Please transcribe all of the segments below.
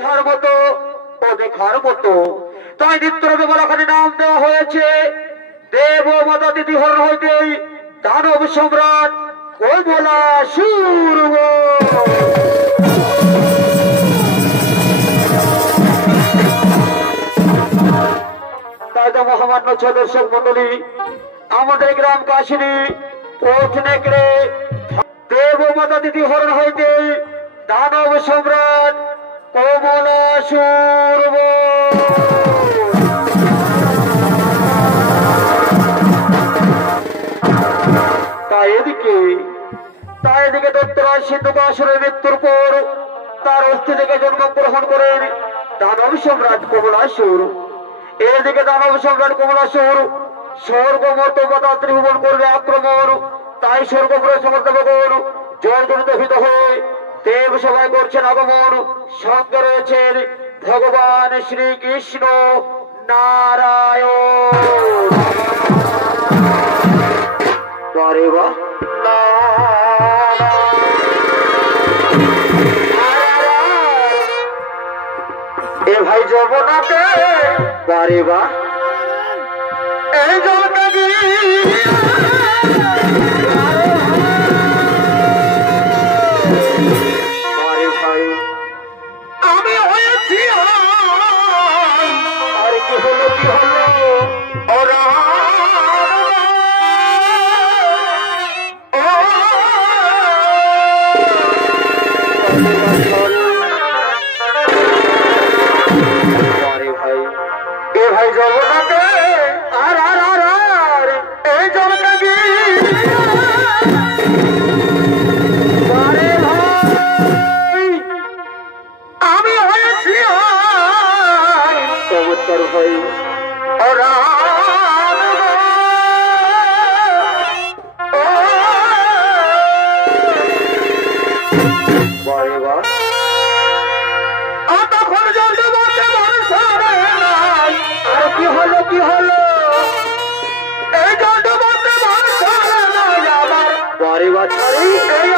বোঝার মতো ও দেখার মতো। তাই নিত্যরূপে বলাখানে নাম দেওয়া হয়েছে দেব মাতা তিথি হরণ হইতে দানব সম্রাট কমলাসুর। তাই তো মহামান্য দর্শক মন্ডলী, আমাদের গ্রাম কাশিনী পৌঁছনেকড়ে দেব মাতা তিথি হরণ হইতে দানব সম্রাট কমলাসুর। তাই এদিকে দত্তরাজ সিন্ধুকাসুরের মৃত্যুর পর তার অস্থি থেকে জন্মগ্রহণ করেন দানব সম্রাট কমলাসুর। এদিকে দানব সম্রাট কমলাসুর স্বর্গ মর্তবতা ত্রিভুবন করবে আক্রমণ। তাই স্বর্গপুরে সমর্থ ভগবান জর্জরিত ভীত হয়ে দেব সভায় করছেন আগমন। সঙ্গে রয়েছেন ভগবান শ্রীকৃষ্ণ নারায়ণ। এ ভাই যমুনাতে বারে বা এই জগৎ আমি হয়েছি আর কি হলো ওরা ভাই জগন্নাথে আর আর আর আর এই জগন্নাথ আমি হয়েছি চমৎকার ভাই ওরা কি হলো এই বারে বাছারি এই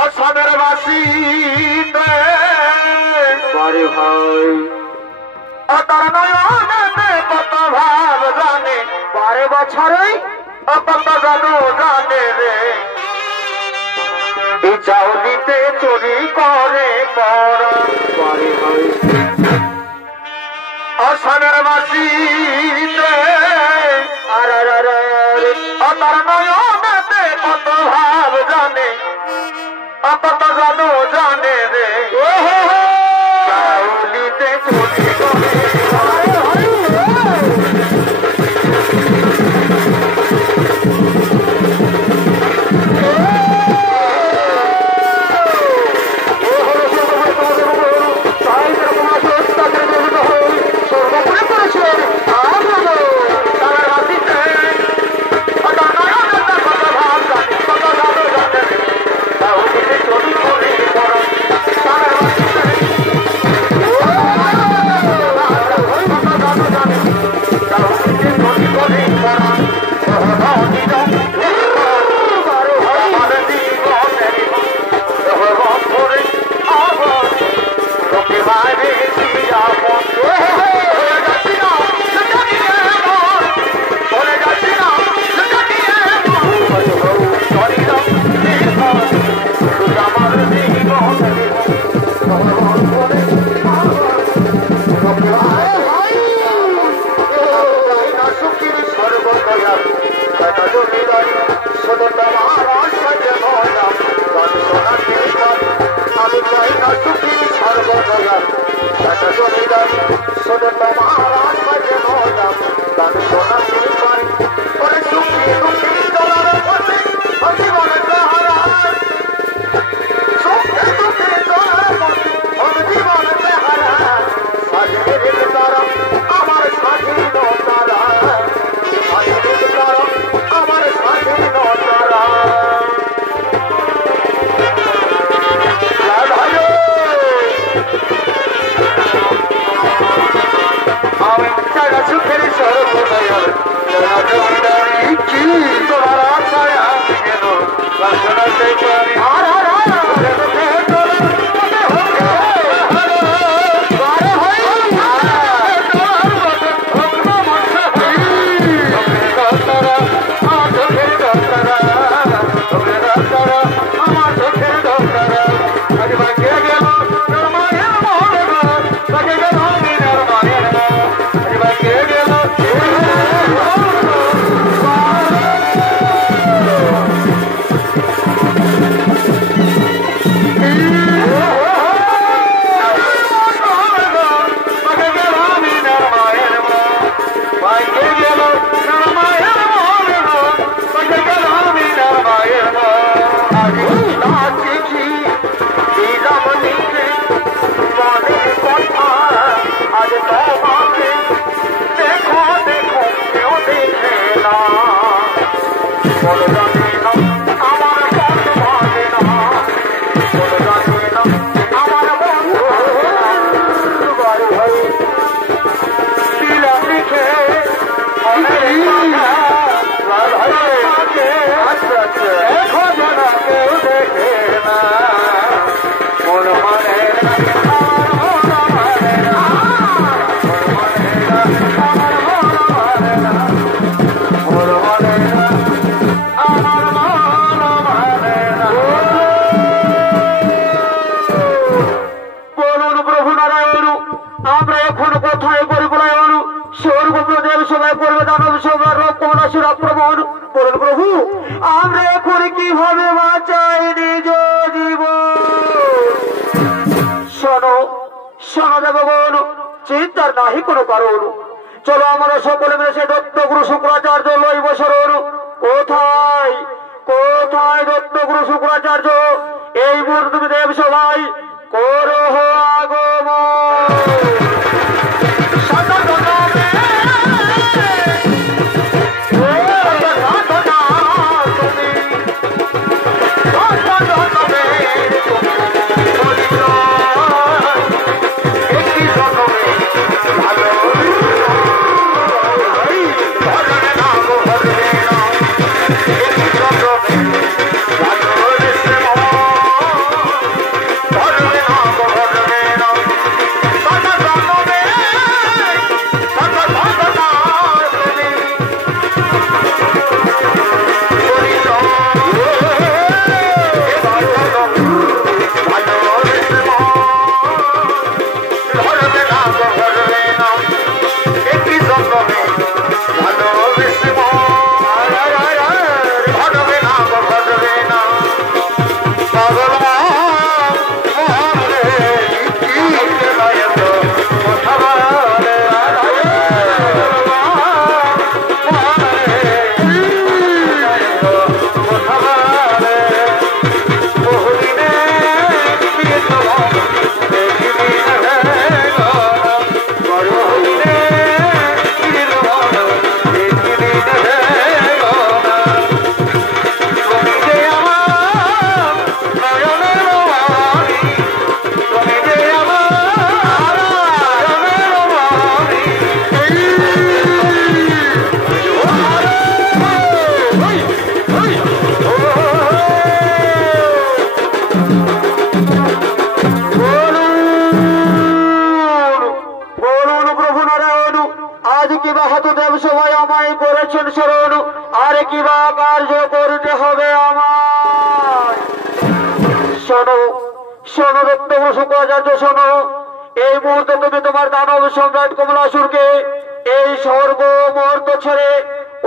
আসামের বাসী বারে ভাই তার নয়নে কত ভাব জানে বারে বছরে কত জানো জানে রে এই চাউলিতে চুরি করে পরে হয় আসামের বাসীতে আর তার নয়নেতে কত ভাব জানে কত জানো জানে রে চাউলিতে চুরি করে সুখের সর্বদয় চিন্তার নাহি কোনো কারণ। চলো আমরা সকলে মিলে সে দত্তগুরু শুক্রাচার্য লইব শরণ। কোথায় কোথায় দত্তগুরু শুক্রাচার্য? এই মুহূর্তে তুমি দেব সবাই করো আগমন। এই মুহূর্তে তুমি তোমার দানব সম্রাট কমলাসুরকে এই স্বর্গ মর্ত ছেড়ে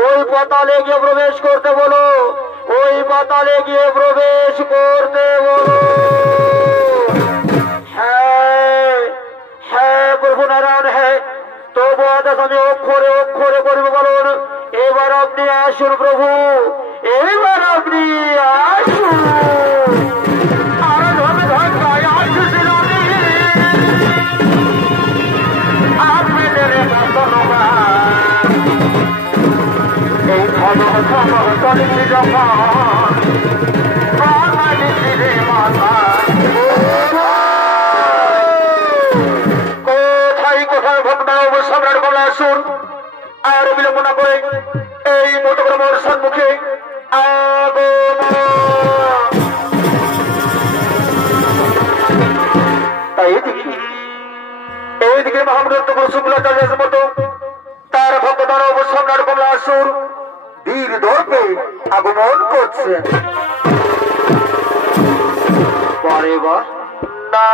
ওই পাতালে গিয়ে প্রবেশ করতে বলো। ওই পাতালে গিয়ে প্রবেশ করতে বলো। হ্যাঁ হ্যাঁ প্রভু নারায়ণ, হ্যাঁ তবু আদেশ আমি অক্ষরে অক্ষরে করবো বলুন। এবার আপনি আসুন প্রভু, এবার আপনি আসুন। কোথায় কোথায় ভক্ত সম্রাট কমলাসুর আর বিলম্ব না করে এই মতো করে মোর সম্মুখে এইদিকে মহামূর্ত শুক্লাচার্যের মতো তার ভক্ত দানব সম্রাট কমলাসুর বীর দর্পে আগমন করছে। বারে বা না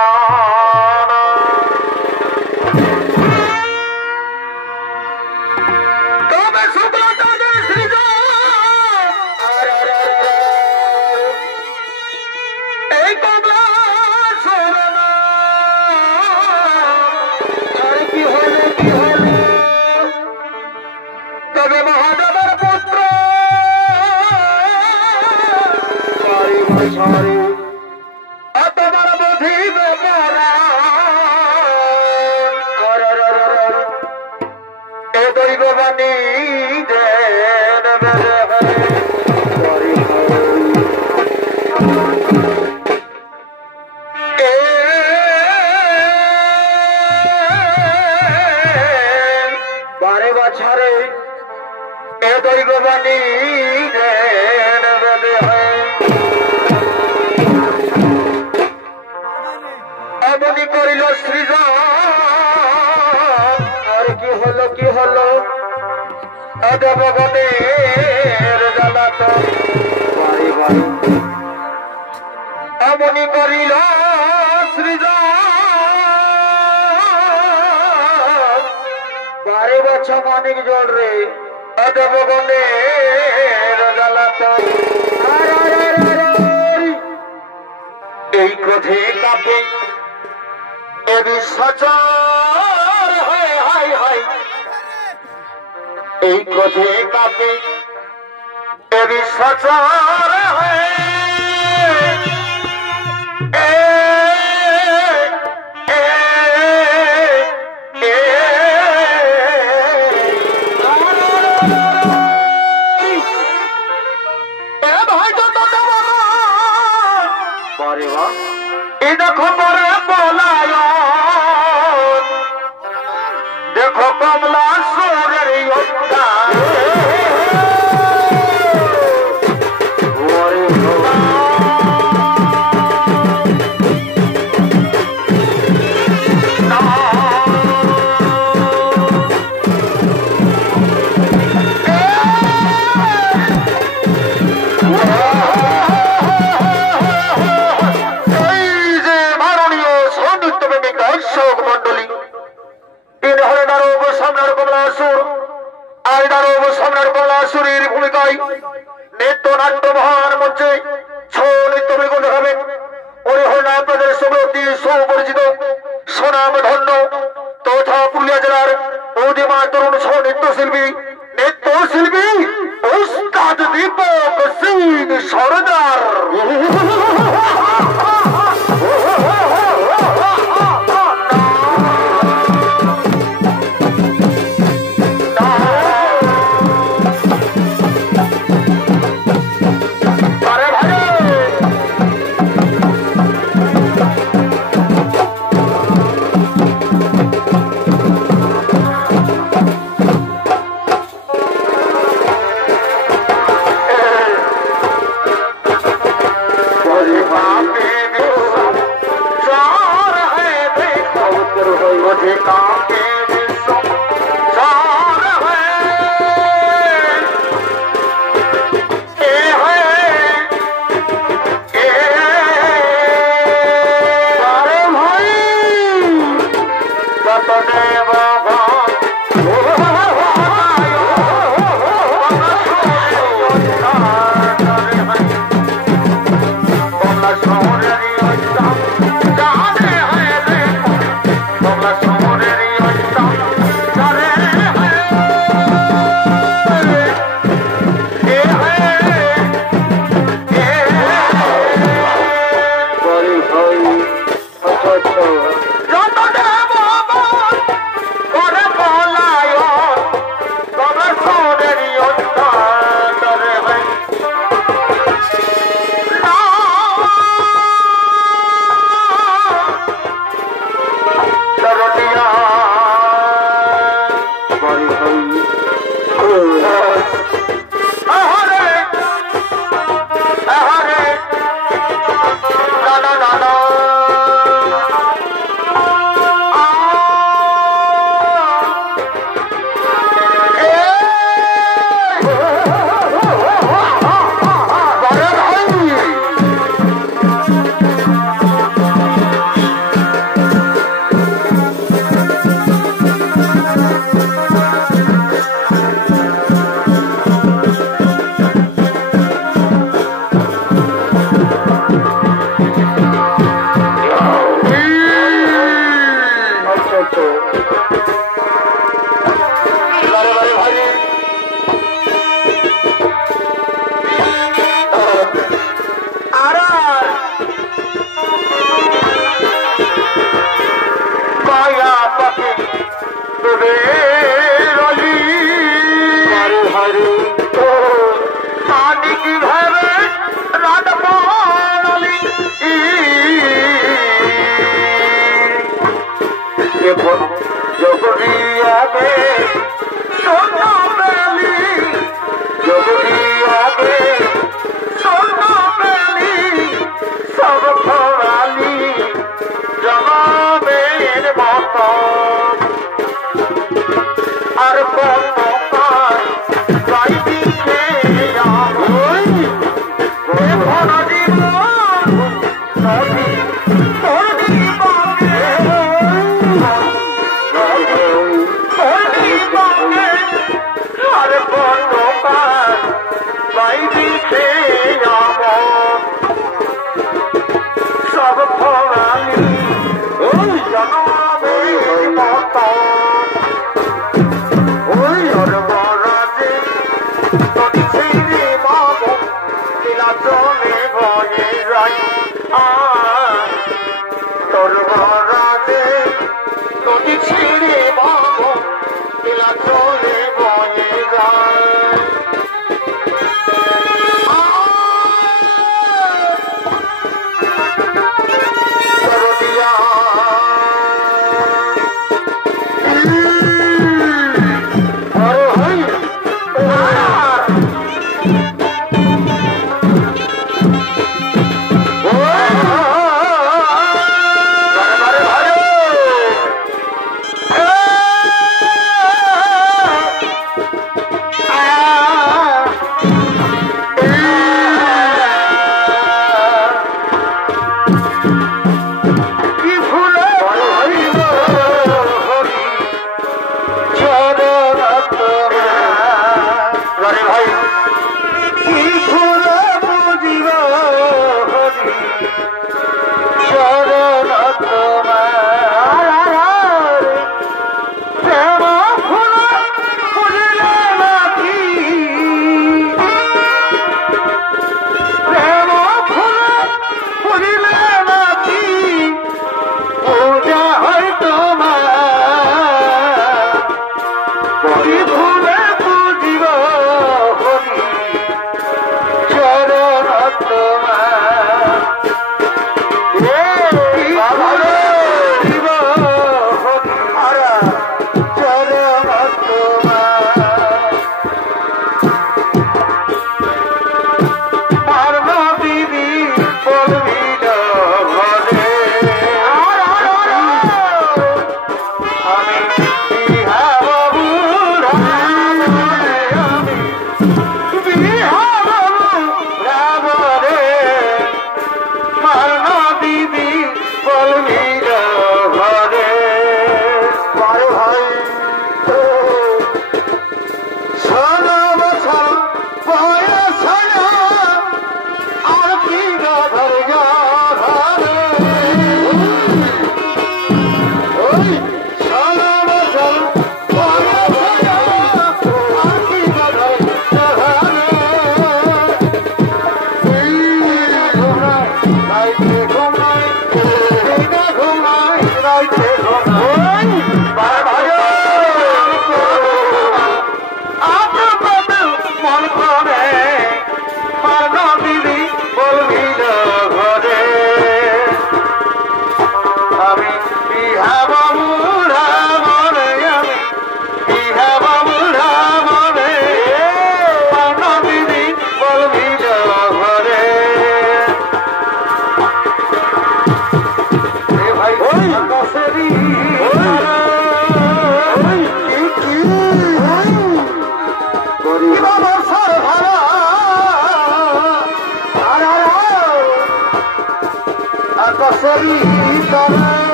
দৈববাণী দেবগণের জ্বালাতন বাড়ি বাড়ি এমনি করিল সৃজন বারে বছর মানিক জল রে দেবগণের জ্বালাতন এই ক্রোধে কাঁপে এ বিশ্বাচার হায় হায় হায় এই ক্রোধে কাঁপে এ বিশ্বাচার হায় দেখো পরে বলায় দেখো কমলা সুরের যোদ্ধা সম্রাট ভূমিকায় নৃত্য নাট্য মহান মঞ্চে ছৌ নৃত্য বিগুণ দেখাবেন ওই হলেন আপনাদের সুব্রতি সুপরিচিত সুনাম ধন্য তথা পুরুলিয়া জেলার অধিমা তরুণ ছৌ নৃত্যশিল্পী উস্তাদ দীপক সিং সরদার। চলে বয়ে যাই তোর বরাতে নদী ছিঁড়ে বাবু লীলা চলে বয়ে যায়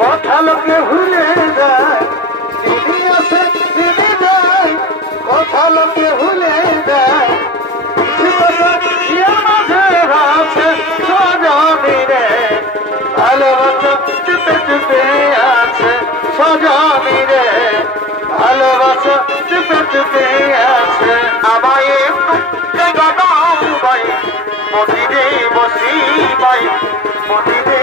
কথা লোকে ভুলে যায় ভালোবাসা চুপে চুপে আমায় জায়গা দাও ভাই মদিনে বসি ভাই মদিনে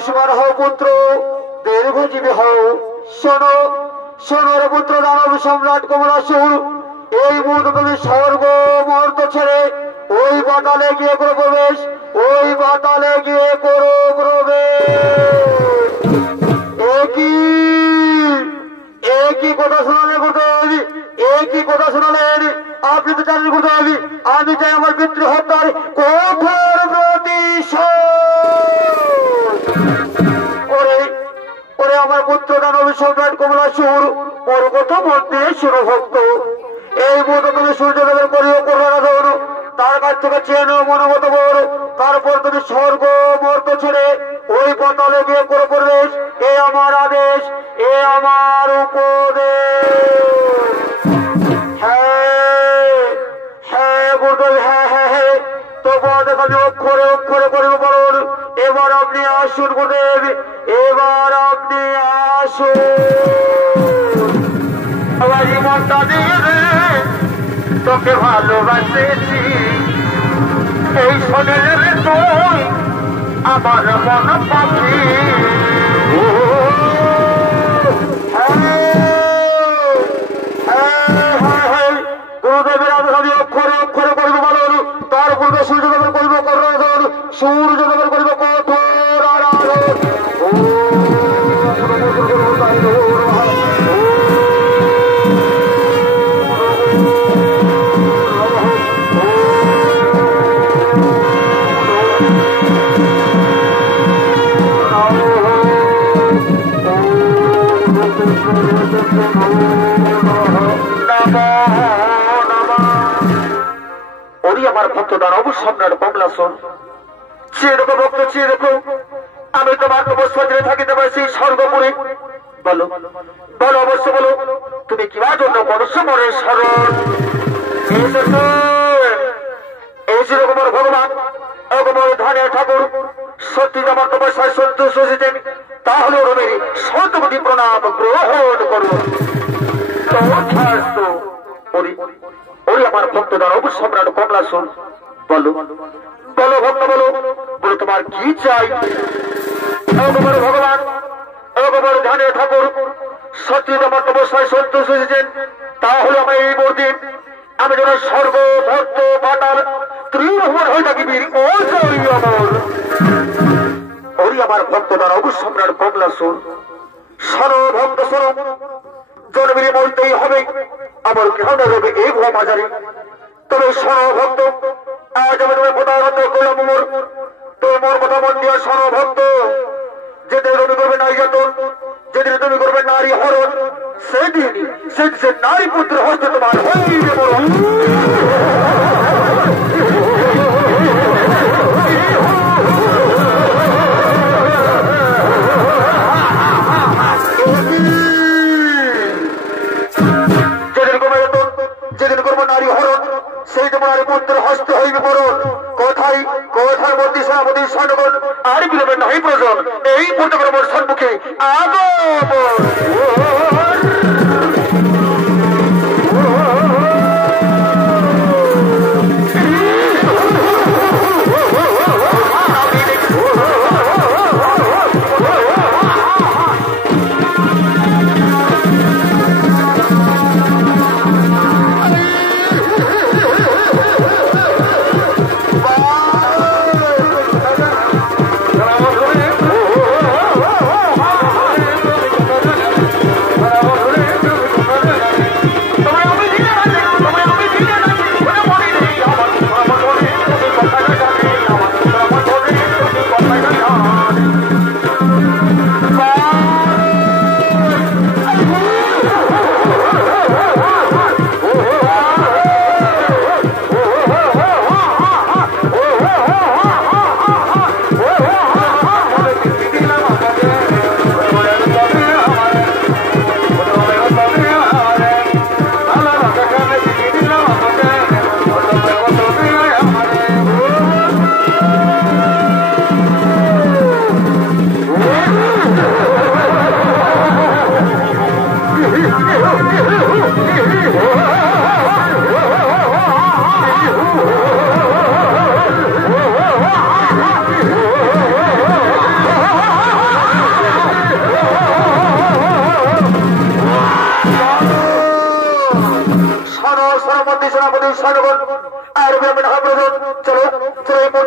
আয়ুষ্মান হও পুত্র, দীর্ঘজীবী হও। শোনো শোনো রে পুত্র দানব সম্রাট কমলাসুর, এই মুহূর্তে তুমি স্বর্গ মর্ত ছেড়ে ওই পাতালে গিয়ে করো প্রবেশ, ওই পাতালে গিয়ে করো প্রবেশ। একই কথা শোনালে করতে হবে, একই কথা শোনালেন। আপনি তো জানেন করতে হবে, আমি চাই আমার পিতৃ হত্যার কঠোর প্রতিশোধ। ওরে আমার পুত্র দানব সম্রাট কমলাসুর, ওর কথা মধ্যে শিরভক্ত, এই মুহূর্তে তুমি সূর্যদেবের করিও করোনা ধর, তার কাছ থেকে চেয়ে নেও মনোমত বল, তারপর তুমি স্বর্গ মর্ত ছেড়ে ওই পাতালে গিয়ে করে প্রবেশ। এ আমার আদেশ, এ আমার উপদেশ। হ্যাঁ হ্যাঁ গুরুদেব, হ্যাঁ হ্যাঁ হ্যাঁ, তোমার আমি অক্ষরে অক্ষরে করবো বলুন। এবার আপনি আসুন গুরুদেব, এবার আপনি আসুন। আমার জীবনটা দিয়ে তোকে ভালোবাসেছি, এই শোনেলের তুই আমার মন পাখি। গুরুদেবের আদেশ আমি অক্ষরে অক্ষরে করবো বলুন, তার পূর্বে সূর্যদেবের করবো করোনা, সূর্যদেবের করবো কঠোর আরাধন। আমার ভক্ত দানব সম্রাট কমলাসুর, চেয়ে রেখো ভক্ত, চেয়ে রেখো, আমি তোমার তপস্যা থাকিতে পারছি স্বর্গপুরে। বলো বলো, অবশ্য বলো, তুমি কিবা জন্য পরশুমরের স্মরণ এসে রকমের ভগবান অগমর ধানের ঠাকুর সত্যি আমার তপস্যায় সন্তুষ্ট হয়েছেন, তাহলে রমের সত্যবতী প্রণাম গ্রহণ করো। ওরে আমার ভক্ত দানব সম্রাট কমলাসুর, বলো বলো ভক্ত, বলো বলো তোমার কি চাই। অগমর ভগবান অগমর ধানের ঠাকুর সত্যি আমার তপস্যায় সন্তুষ্ট হয়েছেন, তাহলে আমি এই বর্দিন আমি যেন স্বর্গ ভক্ত পাতাল ত্রিভুবন হয়ে থাকি বীর অমর। ওরে আমার ভক্ত দানব সম্রাট কমলাসুর, সর্বভক্ত স্বরূপ জন্মের বলতেই হবে, আমার কেহ না রবে এই ভুয়া বাজারে। তবে সর্বভক্ত আজ আমি তোমার প্রতারণা করলাম, তোমার কথা মন দিয়া সর্বভক্ত, যেদিন তুমি করবে নারী যাতন, যেদিন তুমি করবে নারী হরণ, সেদিন সে নারী পুত্র হস্তে তোমার হইবে মরণ। যেদিন করবো নারী হরণ, সেই তোমার পুত্র হস্তে হইবে মরণ। কোথায় কোথায় মন্ত্রী সেনাপতি সৈন্যগণ, আর বিলম্বে নাই প্রয়োজন, এই পুত্রকর্মর সম্মুখে আগমন।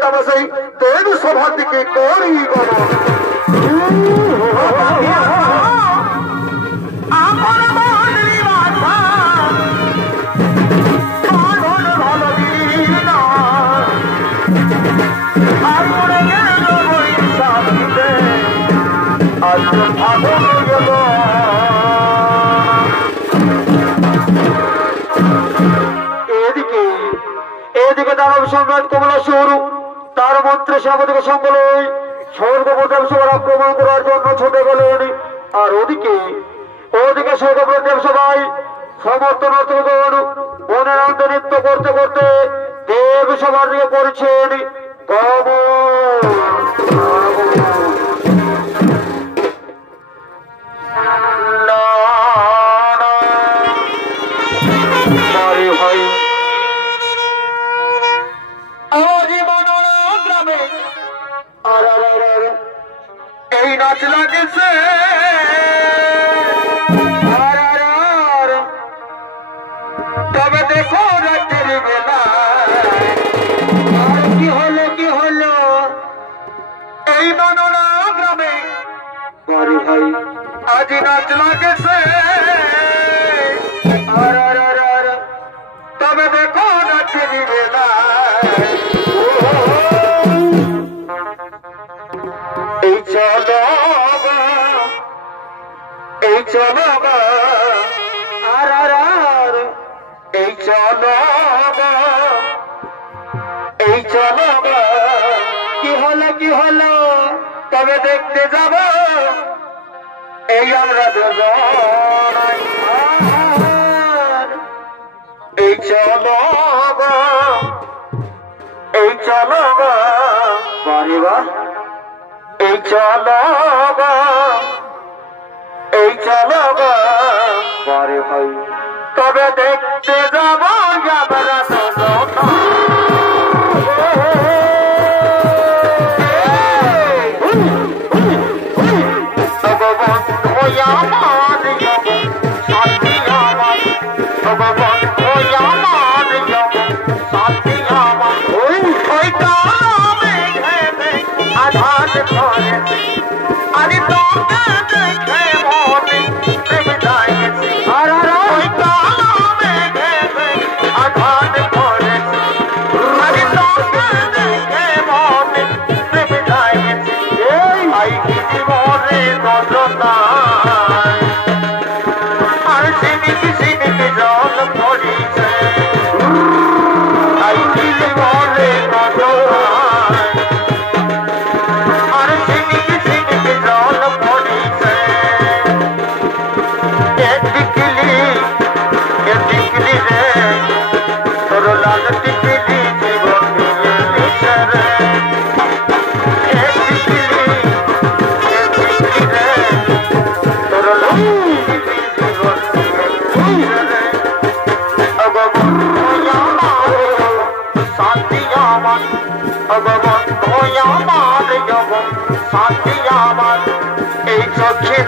তবে সেই দেব সভার দিকে করি গমন। এদিকে দানব সম্রাট কমলাসুর তার মন্ত্রী সেনাপতিকে সঙ্গে লই স্বর্গপ্রদেব সভার আক্রমণ করার জন্য ছুটে গেলেন। আর ওদিকে স্বর্গপ্রদেব সভায় সমস্ত নর্তকগণ বনের অন্তে নৃত্য করতে করতে দেব সভার দিকে করছেন এই নাচ লাগেছে তবে দেখো রাতের বেলা কি হলো এই মনোরা গ্রামে আরে ভাই আজ নাচ লাগেছে তবে দেখো রাতের বেলা এই চলো এই চলো এই চলো এই চলো কি হলো তবে দেখতে যাব এই আমরা দুজন এই চলো এই চলো বারে বা এই চলো এই চলো বারে ভাই তবে দেখতে যাব আমরা দুজন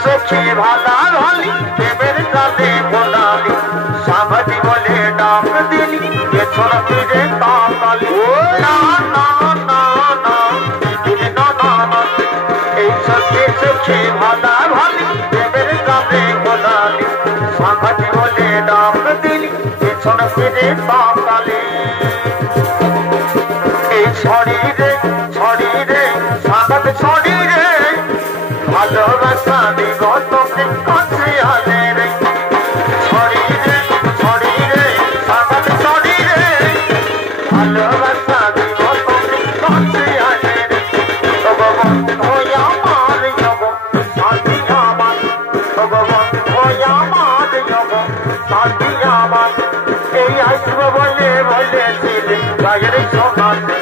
চোখে ভালা ভালি দেবের কাছে বলালি সাবাজি বলে ডাক দিলি পেছন ফিরে তাকালি না না না না না না না এই চোখে ভালা ভালি দেবের কাছে বলালি সাবাজি বলে ডাক দিলি পেছন ফিরে তাকালি এই ছড়ি রে সাবাত ছড়ি রে ভালোবাসা বিগত কাছে আলে রে ছড়ি রে সাবাত ছড়ি রে ভালোবাসা বিগত কাছে আলে রে ভগবান হইয়া মার যাব শান্তি আমার ভগবান হইয়া মার যাব শান্তি আমার এই আসব বলে বলেছিলে গায়ের সকালে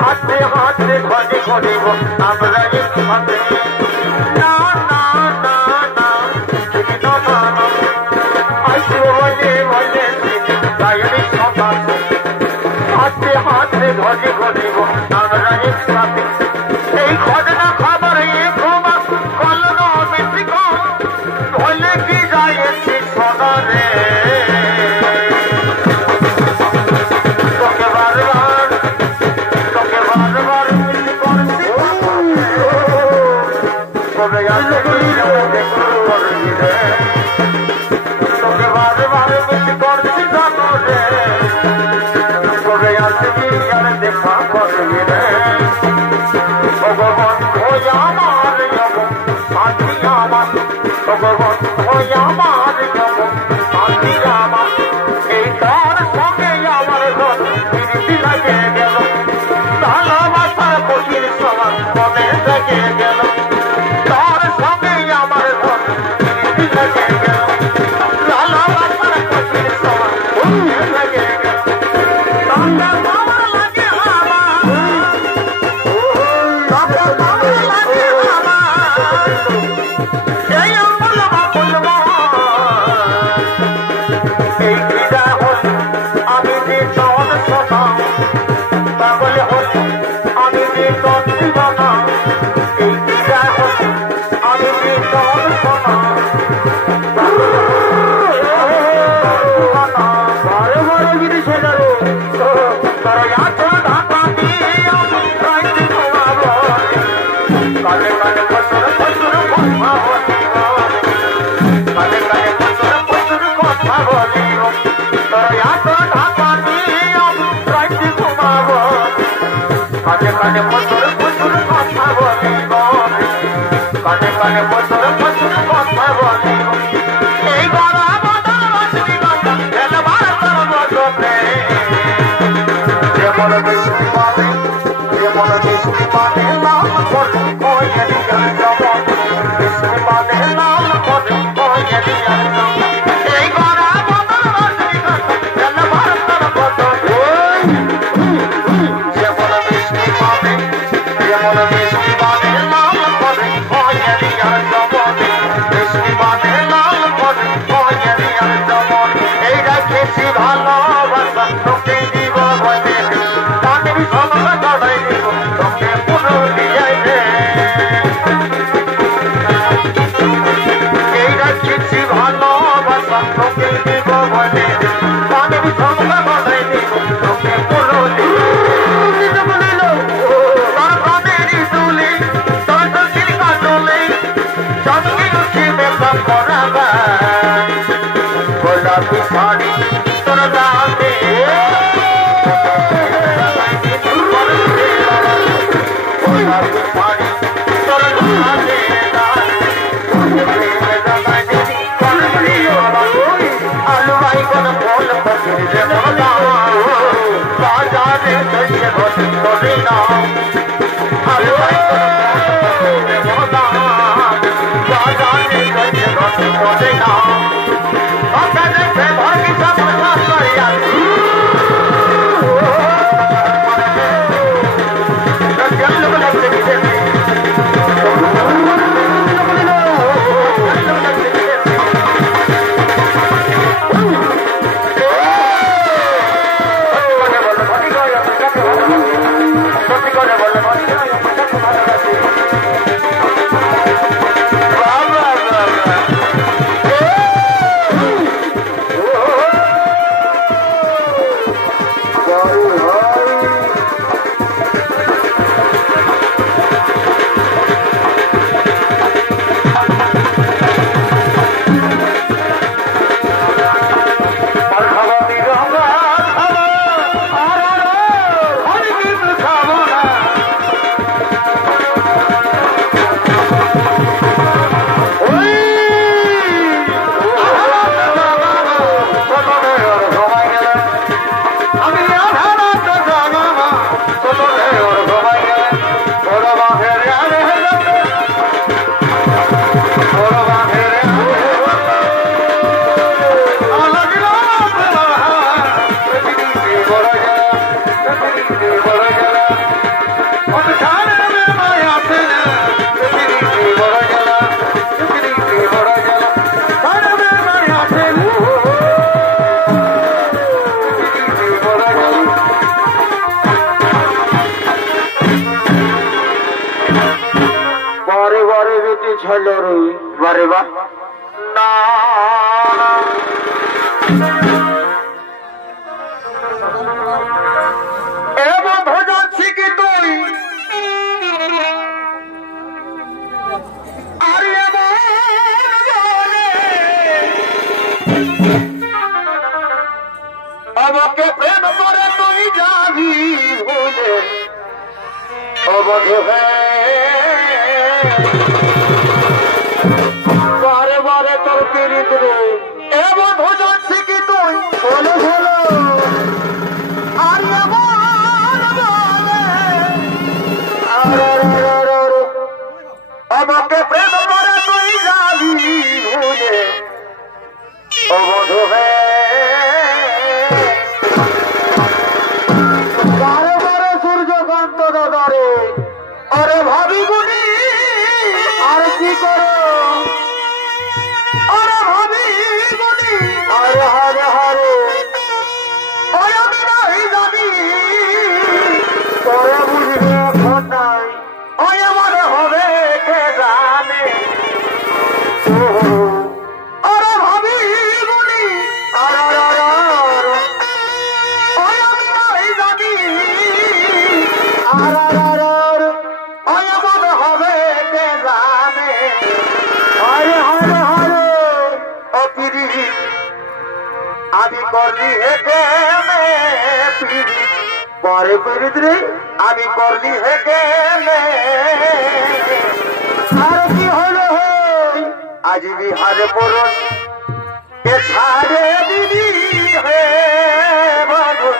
হাতে হাতে ঘরে ঘরিব আমরা একসাথে না না না না না না না আসব বলে বলেছিলে গায়ের সকালে হাতে হাতে ঘরে ঘরিব আমরা একসাথে এই ঘটনা খবর একমাস কলন মিত্রিক হলে কি যাইছি সদরে তোকে বারবার বারে মিস করছি কবে আসবি দেখা করবি রে তোকে বারে বারে মিস করছি জানো রে কবে আসবি আর দেখা করবি রে ভগবান হয়ে আমার যাব শান্তি আমার ভগবান হয়ে আমার যাব শান্তি আমার এই তার সঙ্গে আমার ঘর ফিরতি লাগে গেল ভালোবাসার কঠিন সমান মনে থেকে গেল তার সঙ্গে আমার ঘর ফিরতি লাগে গেল ভালোবাসার কঠিন সমান মনে থেকে গেল বারে বা না এ বন্ধু যাচ্ছি কি তুই ও বন্ধু বারে বারে তোর পীড়িত রে এ বন্ধু জানছি কি তুই বলে ভালো আর আমাকে প্রেম করে তুই যাবি ভুলে ও বন্ধু বারে বারে সূর্যকান্ত দাদারে আরে ভাবি গুনি আর কি করো আরে ভাবি গুনি আরে হারে হারে ওই আমি নাই জানি তোরা বুঝবি এখন নাই ওই আমার হবে কে জানে আরে ভাবি গুনি আরে ওই আমি নাই জানি আরে ওই আমার হবে কে জানে হরে হরে হরে ও পিরি আমি করলি হেকে পিরি পরে পিরিত রে আমি করলি হেকে আর কি হলো আজ বিহারে পরশ কে ছাড়ে দিদি হে বন্ধু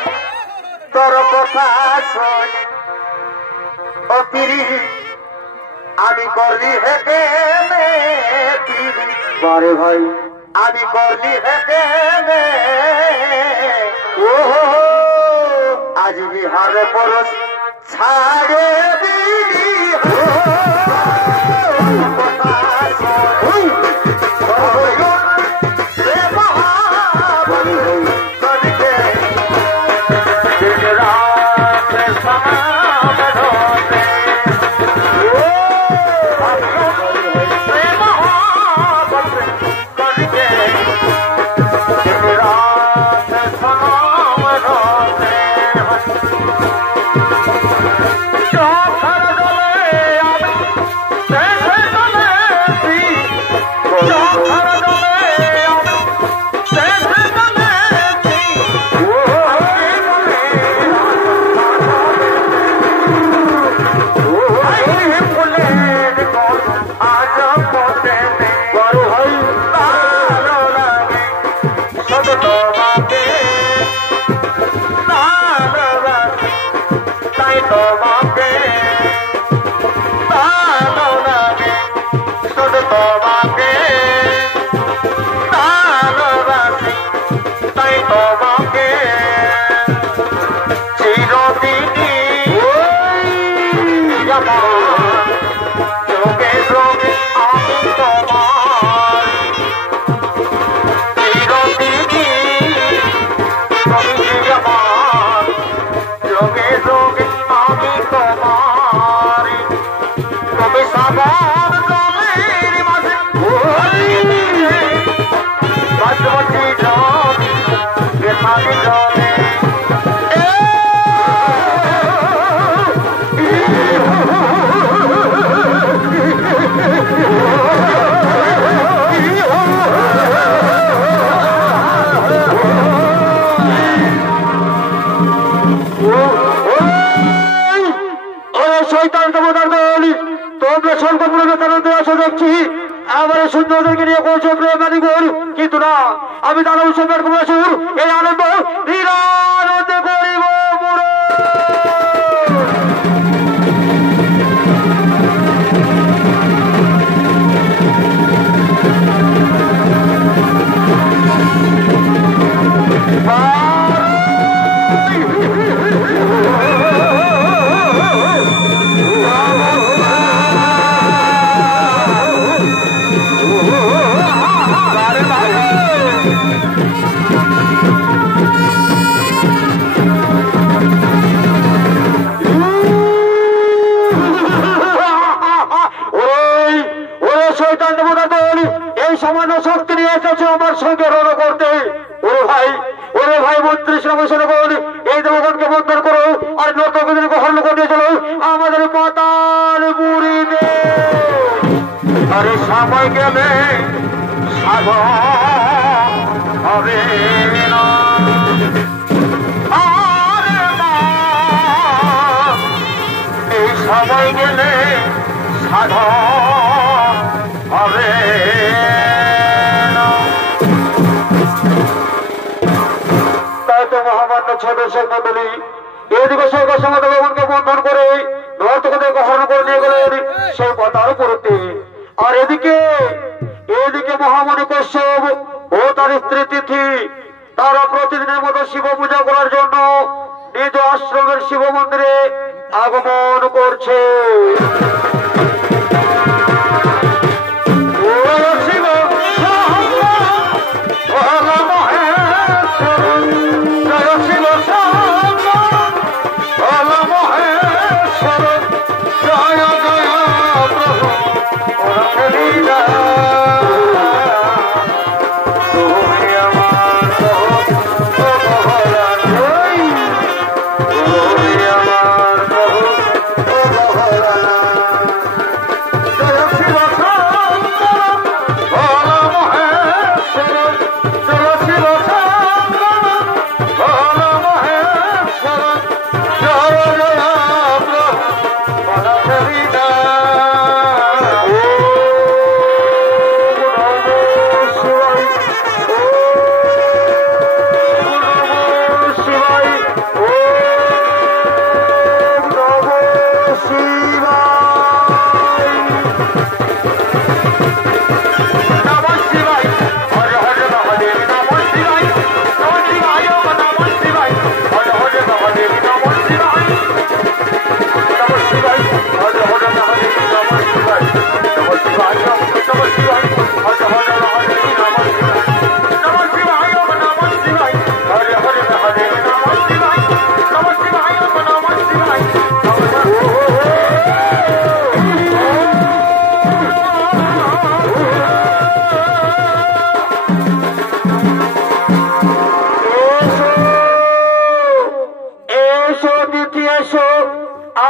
তোর কথা শোন ও পিরি আমি করলি হেকে পিরি বারে ভাই আমি করলি হেকে ও আজ বিহারে পরশ ছাড়ে দিদি কিন্তু না আমি দানব সম্রাট কুমলাসুর এই আনন্দ নিরানন্দে করিব সামান্য শক্তি নিয়ে এসেছে আমার সঙ্গে রণ করতে ওরে ভাই মন্ত্রী শ্রমশন করুন এই দেবগণকে বন্ধন করো আর নর্তকদেরকে হরণ করে চলো আমাদের পাতাল বুড়িতে আরে সময় গেলে সাধন হবে না এই সময় গেলে সাধন হবে তাই তো মহামান্য সদস্য মন্ডলী এদিকে সরকার সমাজ ভবনকে বন্ধন করে নর্তকদেরকে হরণ করে নিয়ে গেলেন সেই পতার উপরতে। আর এদিকে মহামণি কশ্যপ ও তার স্ত্রী তিথি তারা প্রতিদিনের মতো শিব পূজা করার জন্য নিজ আশ্রমের শিব মন্দিরে আগমন করছে।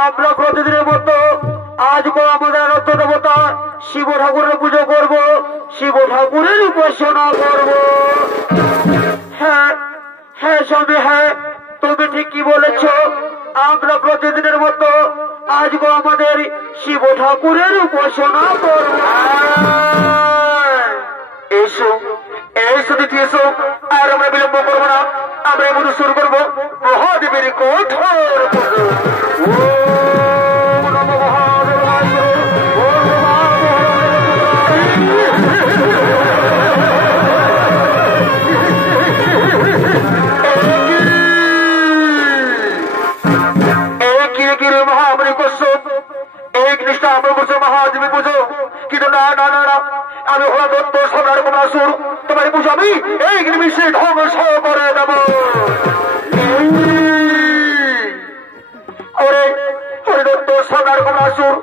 আমরা প্রতিদিনের মতো আজকে আমাদের আরাধ্য দেবতা শিব ঠাকুরের পুজো করব, শিব ঠাকুরের উপাসনা করব। হ্যাঁ হ্যাঁ স্বামী, হ্যাঁ তুমি ঠিকই বলেছ, আমরা প্রতিদিনের মতো আজকে আমাদের শিব ঠাকুরের উপাসনা করব। এসো এসো দিদি এসো, আর আমরা বিলম্ব করবো না, আমরা এমন শুরু করবো মহাদেবের কঠোর পুজো। মহামণি কশ্যপ এই জিনিসটা আমরা বলছো মহাদেবী পুজো, কিন্তু না না না না, আমি হলো দত্ত সম্রাট কমলাসুর, তোমার পুজো আমি এই নিমিষে ধ্বংস করে দেব। দত্ত সম্রাট কমলাসুর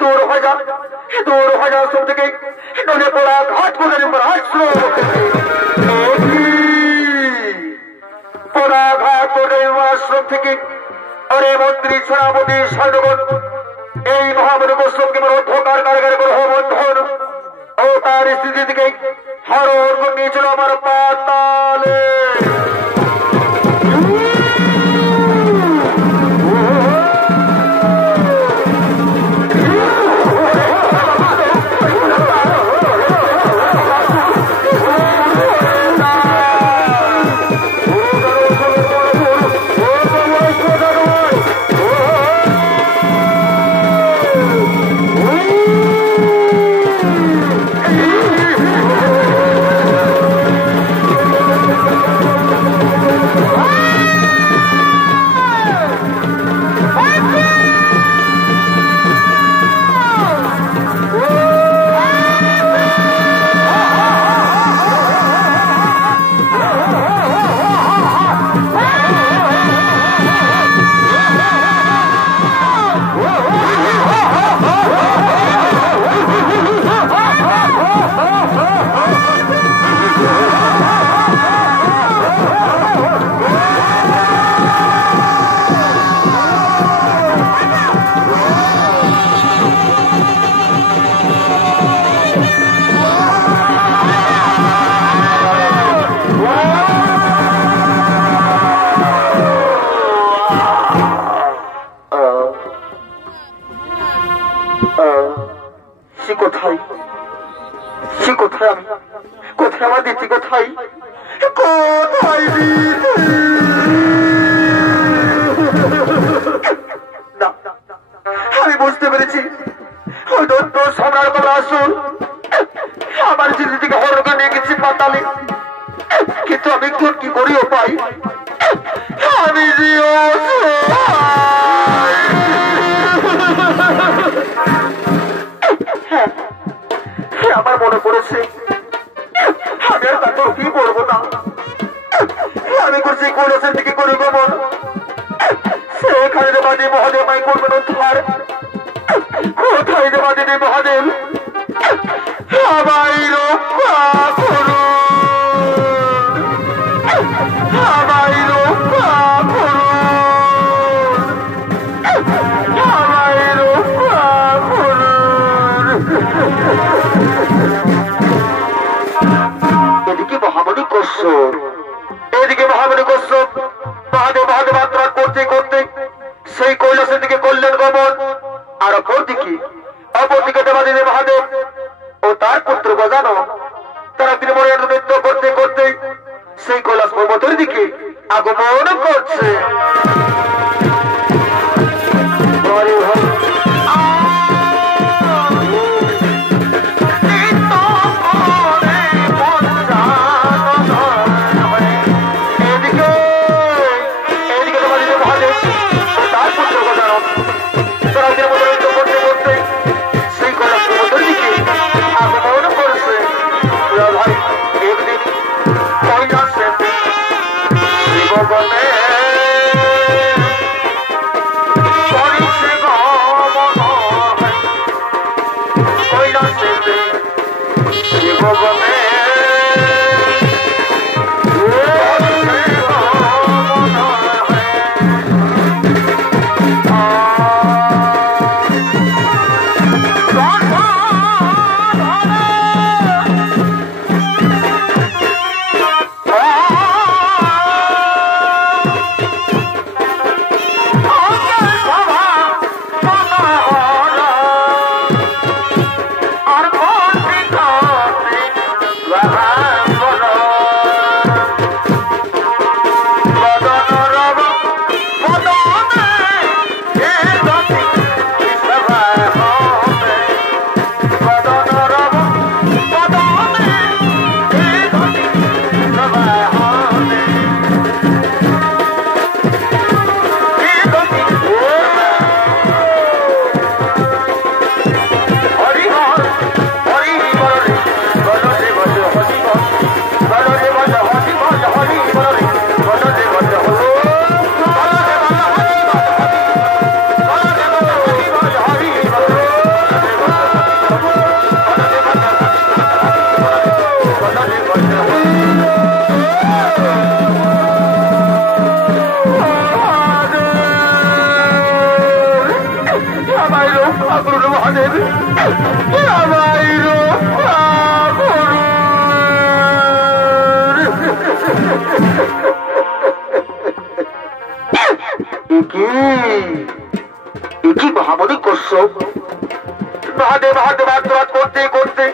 দূর হয়ে যা, দূর হয়ে যা আশ্রম থেকে, নদী পোড়া ঘাট করে আশ্রম পোড়া ঘাট করে আশ্রম থেকে। অরে মন্ত্রী সেনাপতি সৈন্যগণ, এই মহামণি কশ্যপকে অধ্যকার কারাগারে গ্রহ বন্ধন ও তার স্থিতি থেকে হরণ করে নিয়েছিল আমার পাতালে। সে কোথায়, সে কোথায়, আমি কোথায়, আমার দিদি কোথায়, কোথায় দিদি? আমি বুঝতে পেরেছি সম্রাট কমলাসুর আমার দিদিকে হরকে নিয়ে গেছি পাতালে, কিন্তু আমি কি করিও পাই, আমি আমার মনে পড়েছে আমি আর তাকে কি করবো না, আমি করছি কৈলাসের দিকে করি গমন, সেখানে দেবাদী মহাদেব মাই করবেন উদ্ধার, কোথায় দেবাদী মহাদেব আমায় রক্ষা করুন, আমায় রক্ষা করুন, আমায় রক্ষা করুন। এদিকে মহামণি কশ্যপ, এদিকে মহামণি কশ্যপ মহাদেব মহাদেব আত্মরাত করতে করতে সেই কৈলাসের দিকে করলেন গমন, আর অপরদিকে দেবাদিদেব মহাদেব ও তার পুত্র গজানন তারা ত্রিমূর্তির নৃত্য করতে করতে সেই কৈলাস পর্বতের দিকে আগমন করছে। মহামণি কশ্যপ মহাদেব মহাদেব আত্মরাত করতে করতে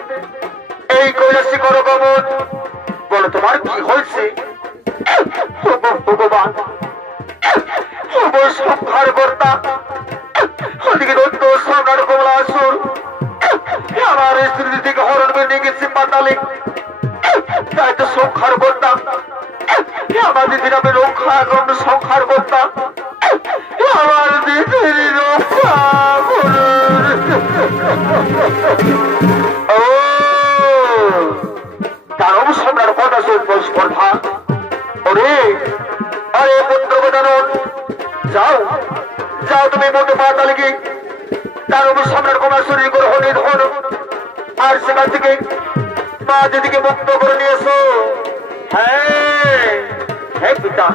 এই কৈলাসে করো গমন, বলো তোমার কি হয়েছে? ভগবান সংহার কর্তা, ওদিকে দৈত্য সম্রাট কমলাসুর আমার স্ত্রী থেকে হরণ করে নিয়ে গেছে পাতালে, তাই তো সংহার করতাম, আমার দিদির আমি রক্ষা করুন, সংহার করতাম, আমার দিদির রক্ষা করুন। ও দানব সম্রাট কদাসুর স্পর্ধা, ওরে আরে পুত্র গজানন, যাও যাও তুমি মোটে পাতালে গিয়ে দানব সম্রাট কমলাসুরের গ্রহ নিধন আর সেখান থেকে মা দিদিকে মুক্ত করে নিয়েছো। হ্যাঁ হ্যাঁ পিতা,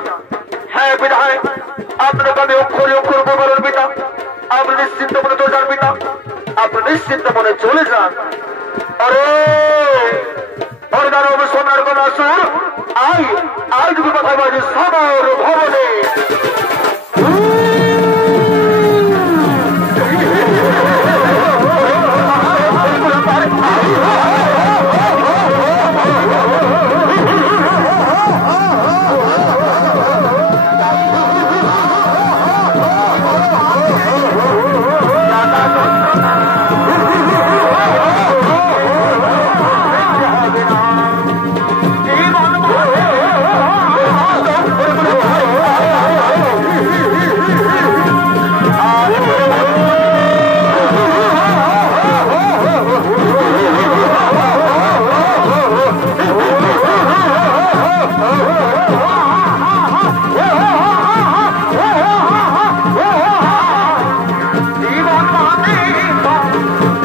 হ্যাঁ পিতা, হ্যাঁ আপনাকে আমি অক্ষরে অক্ষর বলুন পিতা, আপনি নিশ্চিন্ত মনে চলে যান পিতা, আপনি নিশ্চিন্ত মনে চলে যান। আরে আরে দানব সম্রাট কমলাসুর, আই আই তুমি কথা বলছি সমর ভবনে।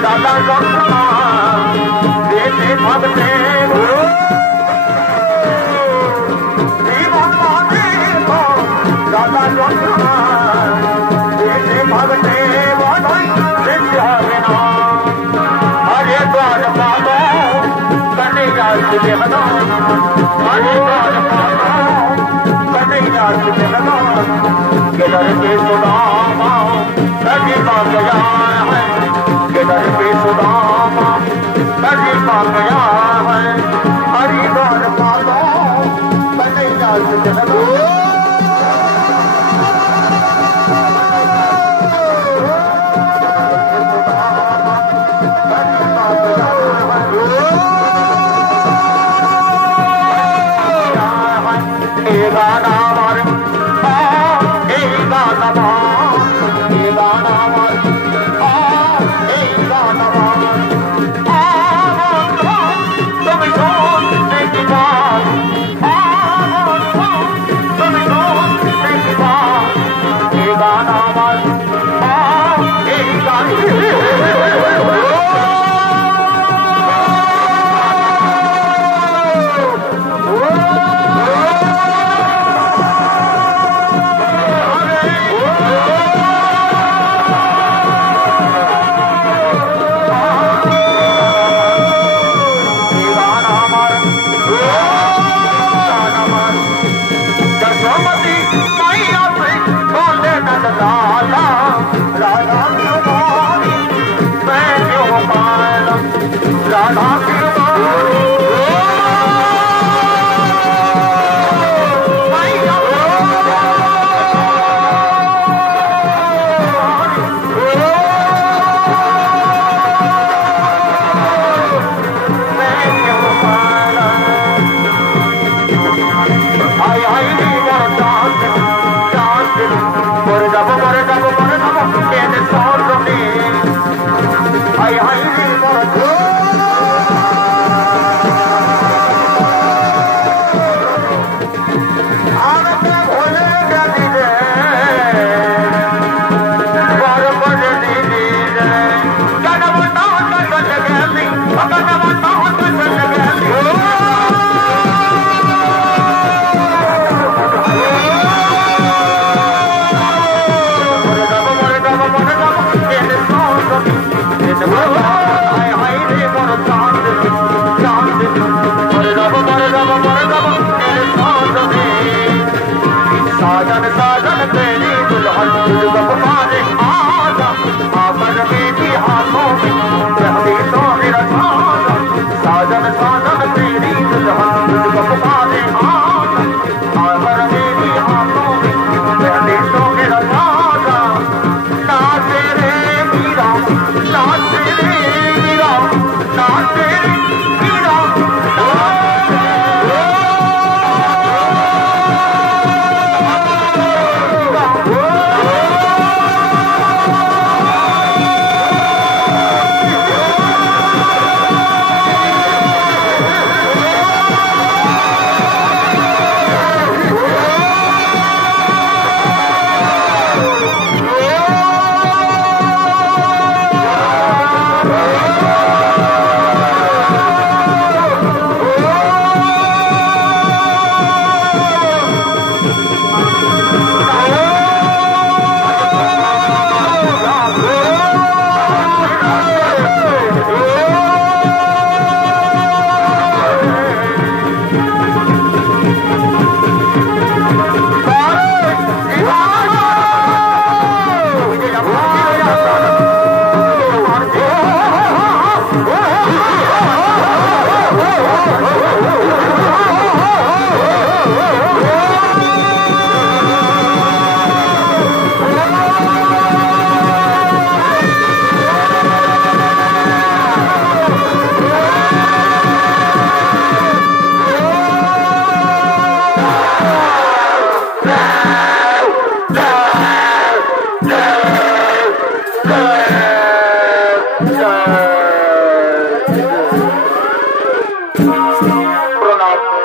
दादा जंत्रणा देते भगते जीवन माने तो दादा जंत्रणा देते भगते बधाई देते हमें हरे द्वार पालो कने जात देखना हरे द्वार पालो कने जात देखना केदार के सुदामा सजी पा गया है केदार के सुदामा सजी पा गया है हरिद्वार पालो कने जात देखना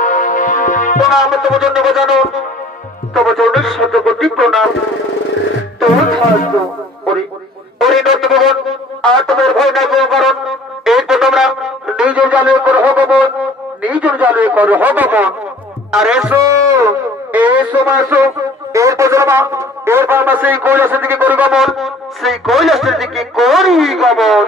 प्रणाम तब जन्य बजानो तब चौड़े शतकोटि प्रणाम तो थास्तो ओरी ओरी नोट भगवान আর তোদের ভয় নাই কোনো কারণ। এরপর তোমরা নিজের জালে করে হগমন, নিজের জালে করে হগমন। আর এসো এসো মা এসো। এরপর মা এরপর আমরা সেই কৈলাসের দিকে করি গমন, সেই কৈলাসের দিকে করি গমন।